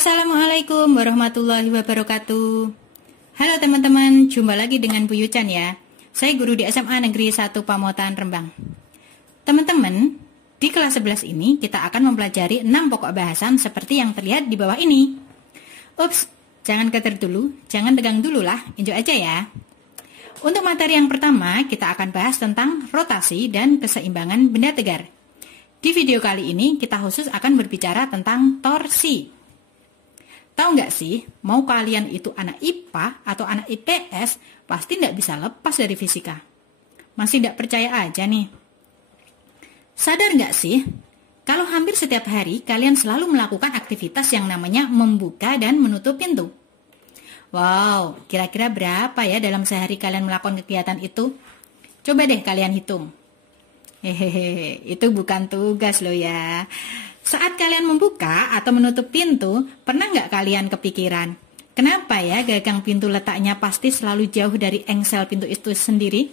Assalamualaikum warahmatullahi wabarakatuh. Halo teman-teman, jumpa lagi dengan Bu Yucan ya. Saya guru di SMA Negeri 1 Pamotan, Rembang. Teman-teman, di kelas 11 ini kita akan mempelajari 6 pokok bahasan seperti yang terlihat di bawah ini. Ups, jangan keter dulu, jangan tegang dulu lah, enjoy aja ya. Untuk materi yang pertama, kita akan bahas tentang rotasi dan keseimbangan benda tegar. Di video kali ini, kita khusus akan berbicara tentang torsi. Tahu nggak sih, mau kalian itu anak IPA atau anak IPS, pasti nggak bisa lepas dari fisika. Masih nggak percaya aja nih. Sadar nggak sih, kalau hampir setiap hari kalian selalu melakukan aktivitas yang namanya membuka dan menutup pintu. Wow, kira-kira berapa ya dalam sehari kalian melakukan kegiatan itu? Coba deh kalian hitung. Hehehe, itu bukan tugas loh ya. Saat kalian membuka atau menutup pintu, pernah nggak kalian kepikiran, kenapa ya gagang pintu letaknya pasti selalu jauh dari engsel pintu itu sendiri?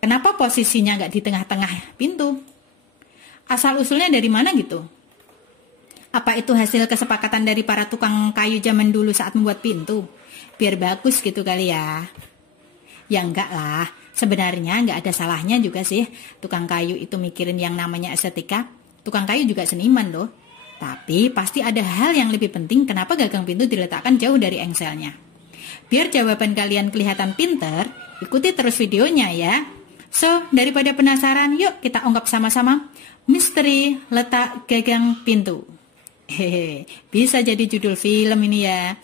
Kenapa posisinya nggak di tengah-tengah pintu? Asal-usulnya dari mana gitu? Apa itu hasil kesepakatan dari para tukang kayu zaman dulu saat membuat pintu? Biar bagus gitu kali ya. Ya enggak lah, sebenarnya nggak ada salahnya juga sih tukang kayu itu mikirin yang namanya estetika. Tukang kayu juga seniman loh. Tapi pasti ada hal yang lebih penting kenapa gagang pintu diletakkan jauh dari engselnya. Biar jawaban kalian kelihatan pinter, ikuti terus videonya ya. So, daripada penasaran, yuk kita ungkap sama-sama misteri letak gagang pintu. Hehe, bisa jadi judul film ini ya.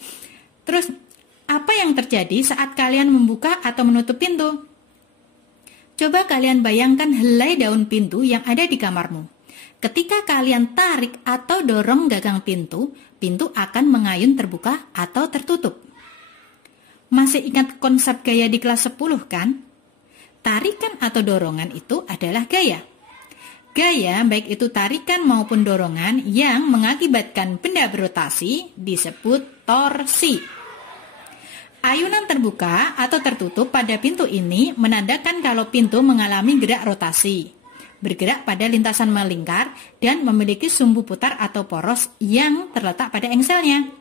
Terus, apa yang terjadi saat kalian membuka atau menutup pintu? Coba kalian bayangkan helai daun pintu yang ada di kamarmu. Ketika kalian tarik atau dorong gagang pintu, pintu akan mengayun terbuka atau tertutup. Masih ingat konsep gaya di kelas 10 kan? Tarikan atau dorongan itu adalah gaya. Gaya, baik itu tarikan maupun dorongan yang mengakibatkan benda berotasi disebut torsi. Ayunan terbuka atau tertutup pada pintu ini menandakan kalau pintu mengalami gerak rotasi. Bergerak pada lintasan melingkar dan memiliki sumbu putar atau poros yang terletak pada engselnya.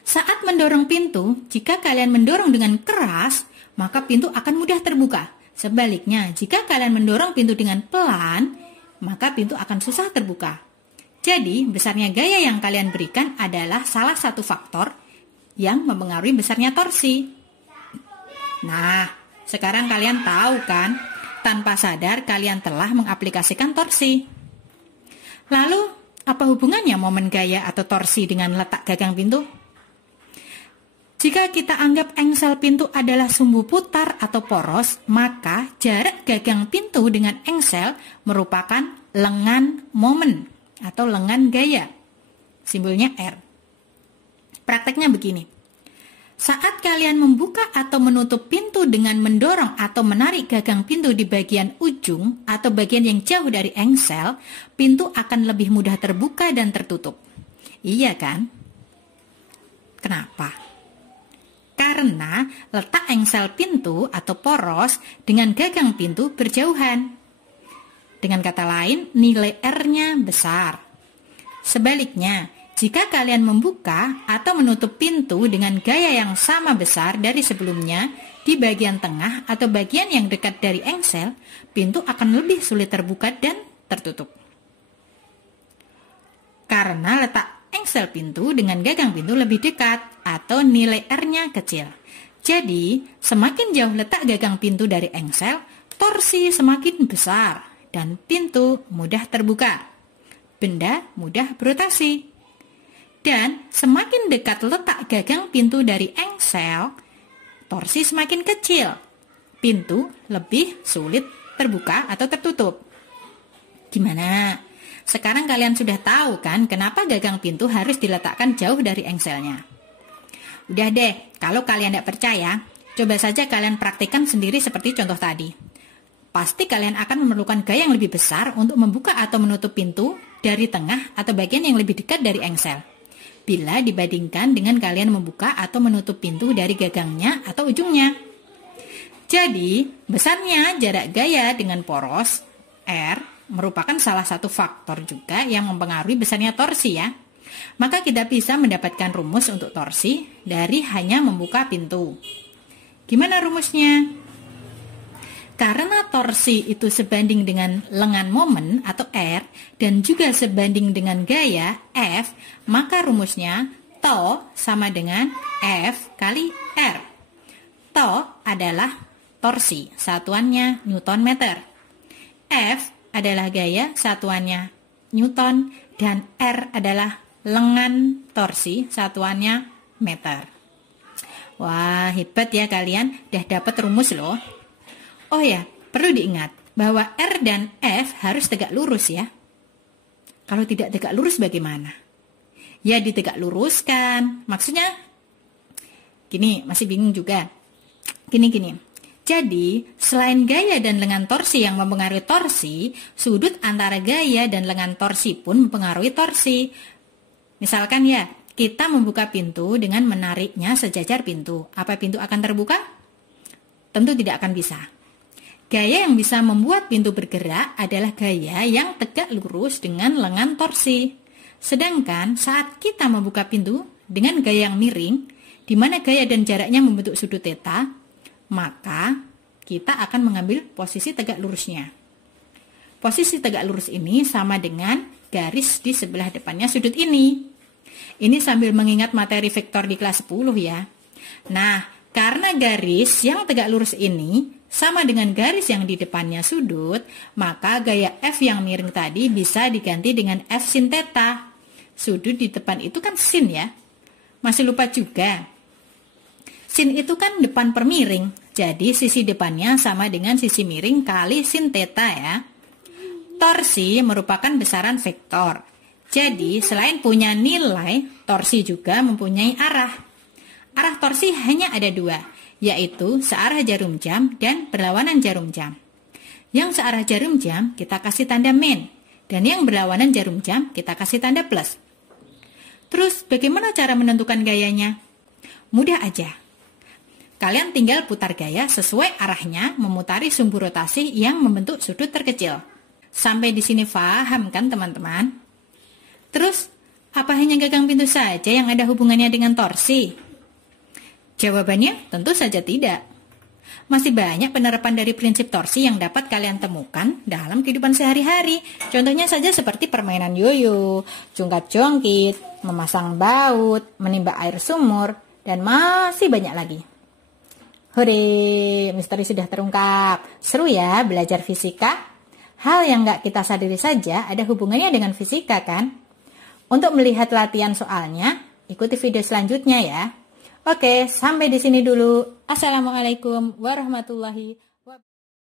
Saat mendorong pintu, jika kalian mendorong dengan keras, maka pintu akan mudah terbuka. Sebaliknya, jika kalian mendorong pintu dengan pelan, maka pintu akan susah terbuka. Jadi, besarnya gaya yang kalian berikan adalah salah satu faktor yang mempengaruhi besarnya torsi. Nah, sekarang kalian tahu kan? Tanpa sadar kalian telah mengaplikasikan torsi. Lalu, apa hubungannya momen gaya atau torsi dengan letak gagang pintu? Jika kita anggap engsel pintu adalah sumbu putar atau poros, maka jarak gagang pintu dengan engsel merupakan lengan momen atau lengan gaya. Simbolnya R. Prakteknya begini. Saat kalian membuka atau menutup pintu dengan mendorong atau menarik gagang pintu di bagian ujung atau bagian yang jauh dari engsel, pintu akan lebih mudah terbuka dan tertutup. Iya kan? Kenapa? Karena letak engsel pintu atau poros dengan gagang pintu berjauhan. Dengan kata lain, nilai R-nya besar. Sebaliknya, jika kalian membuka atau menutup pintu dengan gaya yang sama besar dari sebelumnya di bagian tengah atau bagian yang dekat dari engsel, pintu akan lebih sulit terbuka dan tertutup. Karena letak engsel pintu dengan gagang pintu lebih dekat atau nilai R-nya kecil. Jadi, semakin jauh letak gagang pintu dari engsel, torsi semakin besar dan pintu mudah terbuka. Benda mudah berotasi. Dan semakin dekat letak gagang pintu dari engsel, torsi semakin kecil. Pintu lebih sulit terbuka atau tertutup. Gimana? Sekarang kalian sudah tahu kan kenapa gagang pintu harus diletakkan jauh dari engselnya? Udah deh, kalau kalian tidak percaya, coba saja kalian praktikkan sendiri seperti contoh tadi. Pasti kalian akan memerlukan gaya yang lebih besar untuk membuka atau menutup pintu dari tengah atau bagian yang lebih dekat dari engsel. Bila dibandingkan dengan kalian membuka atau menutup pintu dari gagangnya atau ujungnya. Jadi, besarnya jarak gaya dengan poros R merupakan salah satu faktor juga yang mempengaruhi besarnya torsi ya. Maka kita bisa mendapatkan rumus untuk torsi dari hanya membuka pintu. Gimana rumusnya? Karena torsi itu sebanding dengan lengan momen atau R dan juga sebanding dengan gaya F, maka rumusnya TO sama dengan F kali R. TO adalah torsi, satuannya Newton meter. F adalah gaya, satuannya Newton, dan R adalah lengan torsi, satuannya meter. Wah, hebat ya kalian, udah dapat rumus loh. Oh ya, perlu diingat bahwa R dan F harus tegak lurus ya. Kalau tidak tegak lurus bagaimana? Ya ditegak luruskan. Maksudnya, gini, masih bingung juga. Gini. Jadi, selain gaya dan lengan torsi yang mempengaruhi torsi, sudut antara gaya dan lengan torsi pun mempengaruhi torsi. Misalkan ya, kita membuka pintu dengan menariknya sejajar pintu. Apa pintu akan terbuka? Tentu tidak akan bisa. Gaya yang bisa membuat pintu bergerak adalah gaya yang tegak lurus dengan lengan torsi. Sedangkan saat kita membuka pintu dengan gaya yang miring, di mana gaya dan jaraknya membentuk sudut theta, maka kita akan mengambil posisi tegak lurusnya. Posisi tegak lurus ini sama dengan garis di sebelah depannya sudut ini. Ini sambil mengingat materi vektor di kelas 10 ya. Nah, karena garis yang tegak lurus ini sama dengan garis yang di depannya sudut, maka gaya F yang miring tadi bisa diganti dengan F sin theta. Sudut di depan itu kan sin ya. Masih lupa juga. Sin itu kan depan per miring. Jadi sisi depannya sama dengan sisi miring kali sin theta ya. Torsi merupakan besaran vektor. Jadi selain punya nilai, torsi juga mempunyai arah. Arah torsi hanya ada dua, yaitu searah jarum jam dan berlawanan jarum jam. Yang searah jarum jam kita kasih tanda min, dan yang berlawanan jarum jam kita kasih tanda plus. Terus bagaimana cara menentukan gayanya? Mudah aja. Kalian tinggal putar gaya sesuai arahnya memutari sumbu rotasi yang membentuk sudut terkecil. Sampai di sini paham kan teman-teman? Terus, apa hanya gagang pintu saja yang ada hubungannya dengan torsi? Jawabannya tentu saja tidak. Masih banyak penerapan dari prinsip torsi yang dapat kalian temukan dalam kehidupan sehari-hari. Contohnya saja seperti permainan yoyo, jongkat-jongkit, memasang baut, menimba air sumur, dan masih banyak lagi. Hore, misteri sudah terungkap. Seru ya belajar fisika? Hal yang nggak kita sadari saja ada hubungannya dengan fisika kan? Untuk melihat latihan soalnya, ikuti video selanjutnya ya. Oke, sampai di sini dulu. Assalamualaikum warahmatullahi wabarakatuh.